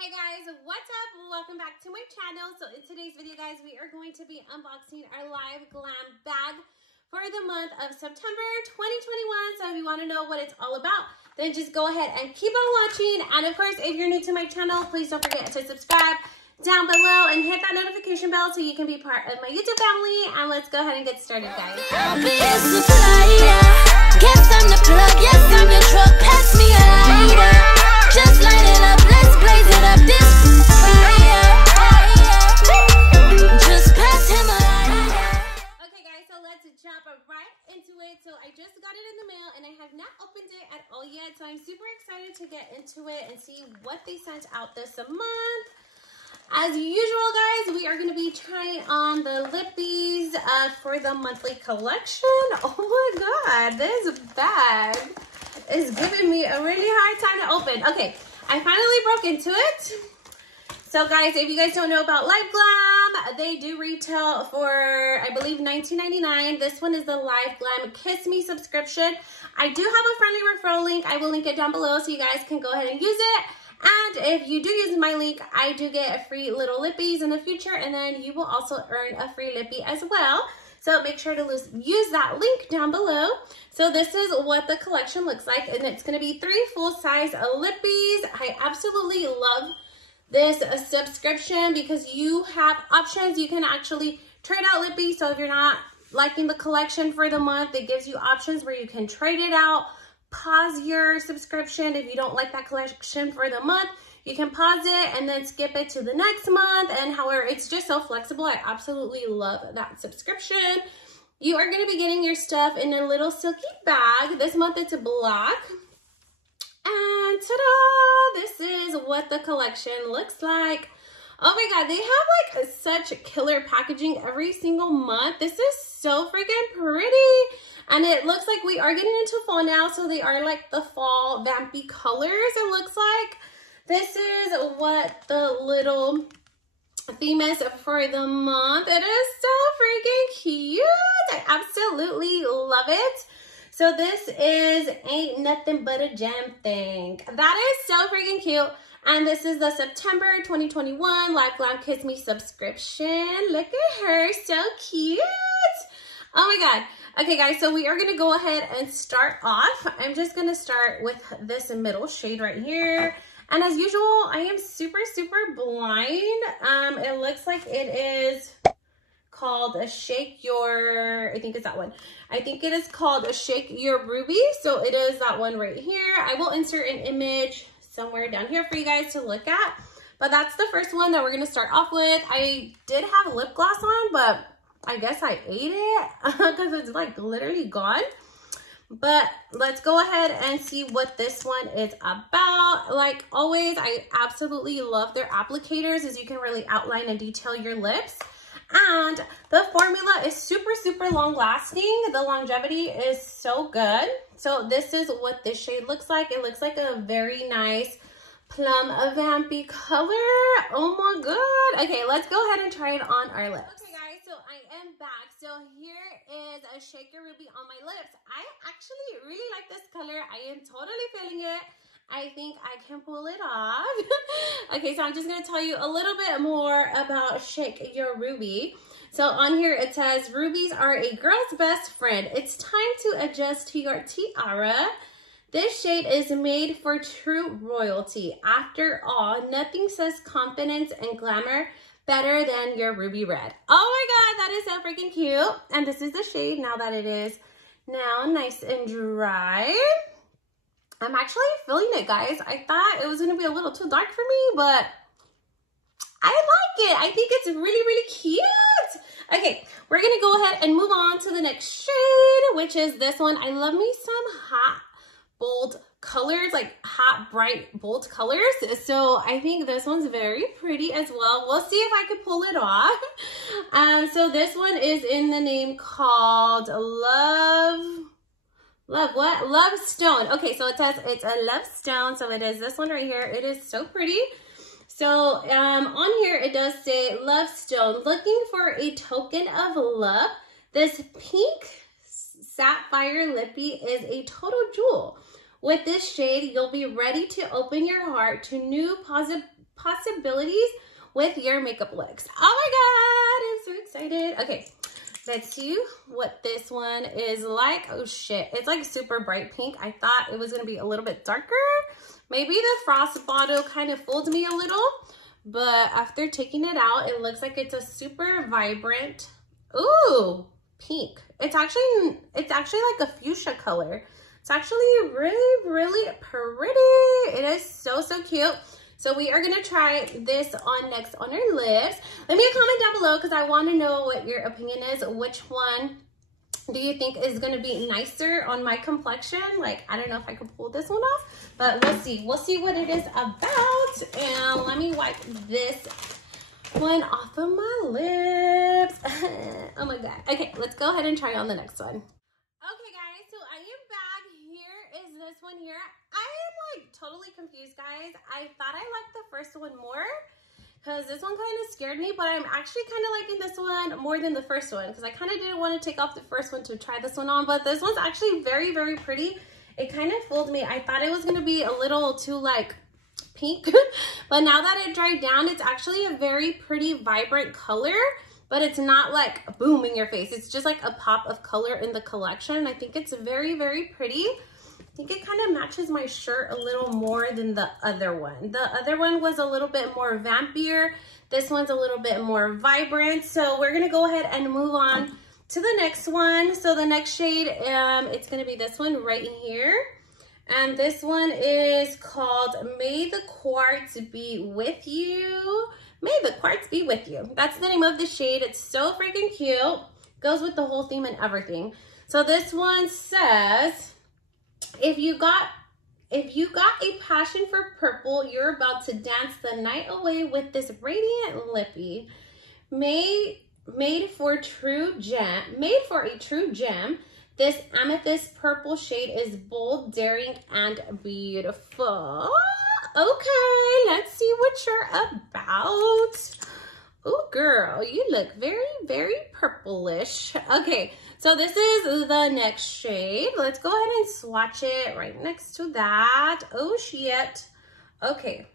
Hey guys, what's up? Welcome back to my channel. So in today's video, guys, we are going to be unboxing our LiveGlam bag for the month of September 2021. So if you want to know what it's all about, then just go ahead and keep on watching. And of course, if you're new to my channel, please don't forget to subscribe down below and hit that notification bell so you can be part of my YouTube family. And let's go ahead and get started, guys. Guess I'm the plug, yes I'm the truck, pass me a lighter. Just light it up, let's blaze it up, this fire. Just pass him a lighter. Okay guys, so let's jump right into it. So I just got it in the mail and I have not opened it at all yet. So I'm super excited to get into it and see what they sent out this month. As usual, guys, we are going to be trying on the lippies for the monthly collection. Oh my god, this bag is giving me a really hard time to open. Okay, I finally broke into it. So guys, if you guys don't know about LiveGlam, they do retail for, I believe, $19.99. This one is the LiveGlam Kiss Me subscription. I do have a friendly referral link. I will link it down below so you guys can go ahead and use it. And if you do use my link, I do get a free little lippies in the future, and then you will also earn a free lippy as well. So make sure to use that link down below. So this is what the collection looks like, and it's going to be 3 full-size lippies. I absolutely love this subscription because you have options. You can actually trade out lippies. So if you're not liking the collection for the month, it gives you options where you can trade it out. Pause your subscription. If you don't like that collection for the month, you can pause it and then skip it to the next month. And however, it's just so flexible. I absolutely love that subscription. You are going to be getting your stuff in a little silky bag. This month it's black. And ta-da! This is what the collection looks like. Oh my god, they have like such killer packaging every single month. This is so freaking pretty. And it looks like we are getting into fall now, so they are like the fall vampy colors, it looks like. This is what the little theme is for the month. It is so freaking cute. I absolutely love it. So this is Ain't Nothing But a Gem Thing. That is so freaking cute. And this is the September 2021 LiveGlam Kiss Me subscription. Look at her, so cute. Oh my god. Okay guys, so we are going to go ahead and start off. I'm just going to start with this middle shade right here. And as usual, I am super blind. It looks like it is called a Shake Your, I think it's that one. I think it is called a Shake Your Ruby. So it is that one right here. I will insert an image somewhere down here for you guys to look at. But that's the first one that we're going to start off with. I did have lip gloss on, but I guess I ate it because it's like literally gone. But let's go ahead and see what this one is about. Like always, I absolutely love their applicators as you can really outline and detail your lips. And the formula is super long lasting. The longevity is so good. So this is what this shade looks like. It looks like a very nice plum vampy color. Oh my god. Okay, let's go ahead and try it on our lips. Okay guys, so I am back. So here is a Shake Your Ruby on my lips. I actually really like this color. I am totally feeling it. I think I can pull it off. Okay, so I'm just going to tell you a little bit more about Shake Your Ruby. So on here it says, rubies are a girl's best friend. It's time to adjust to your tiara. This shade is made for true royalty. After all, nothing says confidence and glamour better than your ruby red. Oh my god, that is so freaking cute. And this is the shade now that it is now nice and dry. I'm actually feeling it, guys. I thought it was going to be a little too dark for me, but I like it. I think it's really cute. Okay, we're going to go ahead and move on to the next shade, which is this one. I love me some hot, bold colors, like hot, bright, bold colors. So I think this one's very pretty as well. We'll see if I could pull it off. So this one is in the name called Love Stone. Okay, so it says it's a Love Stone. So it is this one right here. It is so pretty. So on here it does say Love Stone. Looking for a token of love? This pink sapphire lippy is a total jewel. With this shade, you'll be ready to open your heart to new possibilities with your makeup looks. Oh my God, I'm so excited. Okay, let's see what this one is like. Oh shit, it's like super bright pink. I thought it was gonna be a little bit darker. Maybe the frost bottle kind of fooled me a little, but after taking it out, it looks like it's a super vibrant, ooh, pink. It's actually like a fuchsia color. It's actually really, really pretty. It is so, so cute. So we are gonna try this on next on our lips. Let me comment down below because I want to know what your opinion is. Which one do you think is gonna be nicer on my complexion? Like, I don't know if I can pull this one off, but we'll see. We'll see what it is about. And let me wipe this one off of my lips. Oh my God. Okay, let's go ahead and try on the next one. Okay guys, so I am back. Here is this one here. I am like totally confused, guys. I thought I liked the first one more because this one kind of scared me, but I'm actually kind of liking this one more than the first one because I kind of didn't want to take off the first one to try this one on, but this one's actually very, very pretty. It kind of fooled me. I thought it was going to be a little too like pink, but now that it dried down, it's actually a very pretty, vibrant color, but it's not like boom in your face. It's just like a pop of color in the collection. I think it's very, very pretty. I think it kind of matches my shirt a little more than the other one. The other one was a little bit more vampier. This one's a little bit more vibrant. So we're gonna go ahead and move on to the next one. So the next shade, it's gonna be this one right in here. And this one is called May the Quartz Be With You. May the Quartz Be With You. That's the name of the shade. It's so freaking cute. Goes with the whole theme and everything. So this one says, if you got a passion for purple, you're about to dance the night away with this radiant lippy. Made for a true gem. This amethyst purple shade is bold, daring, and beautiful. Okay, let's see what you're about. Oh, girl, you look very, very purplish. Okay, so this is the next shade. Let's go ahead and swatch it right next to that. Oh, shit. Okay,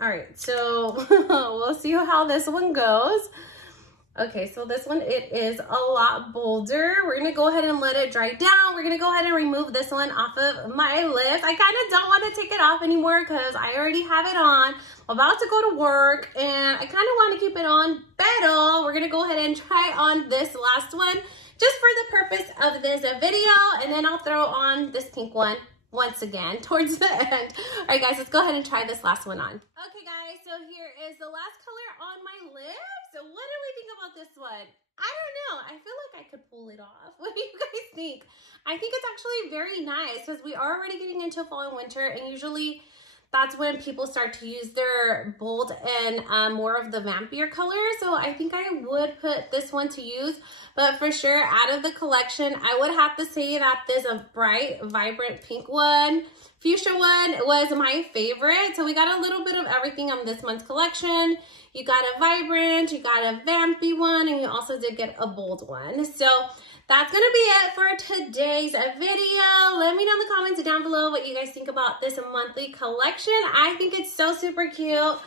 all right, so we'll see how this one goes. Okay, so this one, it is a lot bolder. We're gonna go ahead and let it dry down. We're gonna go ahead and remove this one off of my lips. I kind of don't want to take it off anymore because I already have it on. I'm about to go to work and I kind of want to keep it on, but we're gonna go ahead and try on this last one just for the purpose of this video, and then I'll throw on this pink one once again towards the end. All right, guys, let's go ahead and try this last one on. Okay, guys, so here is the last color on my lips. So what do we think about this one? I don't know. I feel like I could pull it off. What do you guys think? I think it's actually very nice because we are already getting into fall and winter, and usually that's when people start to use their bold and more of the vampire color. So I think I would put this one to use, but for sure out of the collection, I would have to say that this a bright, vibrant pink one, fuchsia one was my favorite. So we got a little bit of everything on this month's collection. You got a vibrant, you got a vampy one, and you also did get a bold one. So that's gonna be it for today's video. Let me know in the comments down below what you guys think about this monthly collection. I think it's so super cute.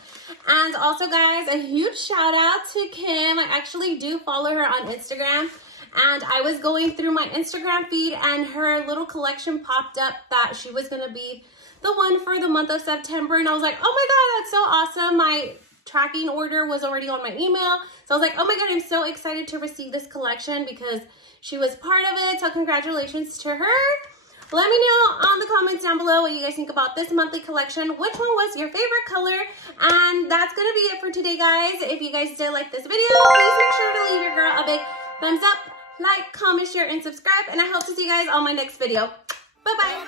And also, guys, a huge shout out to Kim. I actually do follow her on Instagram, and I was going through my Instagram feed and her little collection popped up that she was gonna be the one for the month of September, and I was like, oh my God, that's so awesome. My tracking order was already on my email, so I was like, oh my God, I'm so excited to receive this collection because she was part of it. So congratulations to her. Let me know on the comments down below what you guys think about this monthly collection. Which one was your favorite color? And that's gonna be it for today, guys. If you guys did like this video, please make sure to leave your girl a big thumbs up, like, comment, share, and subscribe, and I hope to see you guys on my next video. Bye-bye.